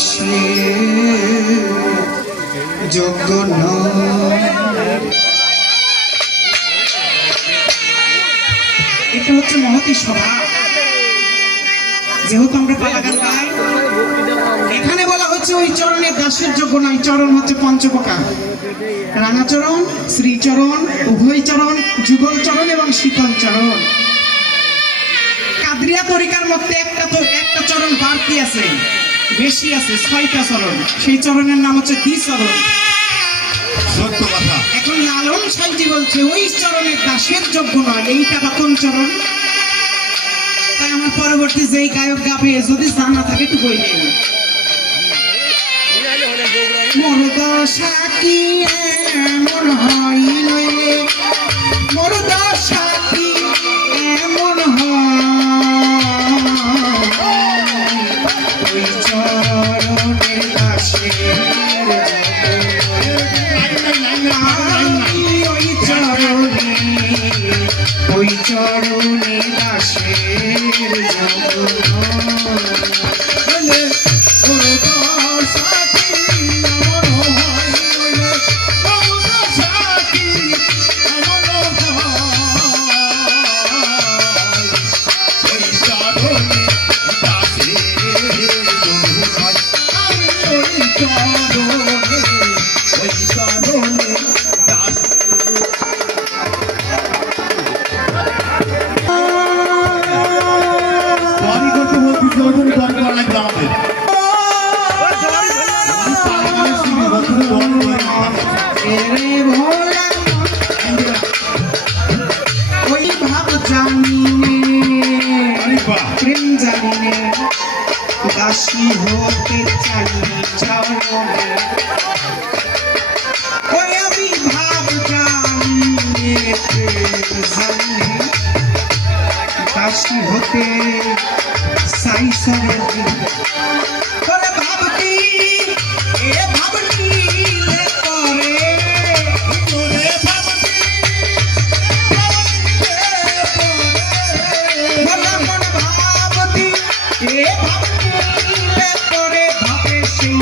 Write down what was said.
দাসে যোগ্য নয়। এটা হচ্ছে মহতী সভা। যেহেতু আমরা পালা গান গাই, এখানে বলা হচ্ছে ওই চরণের দাসের যোগ্য নয়। চরণ হচ্ছে পঞ্চপ্রকার: রাঙাচরণ, শ্রীচরণ, উভয় চরণ, যুগল চরণ এবং শীতল চরণ। কাদরিয়া তরিকার মধ্যে একটা চরণ বাড়তি আছে, বেশি আছে, 6টা চরণ। সেই চরণের নাম হচ্ছে দ্বিচরণ। এখন লালন সাইজি বলছে ওই চরণের দাসের যোগ্য নয়। এইটা বা কোন চরণ? তাই আমার পরবর্তী যেই গায়ক গাবে যদি জানা থাকে একটু বললেন। মোর দশা কি এমন হয় নইলে, মোর দশা কি এমন ওই চরণের দাসের ওই চরণে দাসের প্রেম জানিনে দাসী হতে চাই চরণে। ওই আমি ভাব জানিনে জানিনে দাসী হতে চাই চরণে। ওরে ভাবটি এ ভাবটি করে, ওরে ভাবটি এ ভাবটি করে ভাবে সেই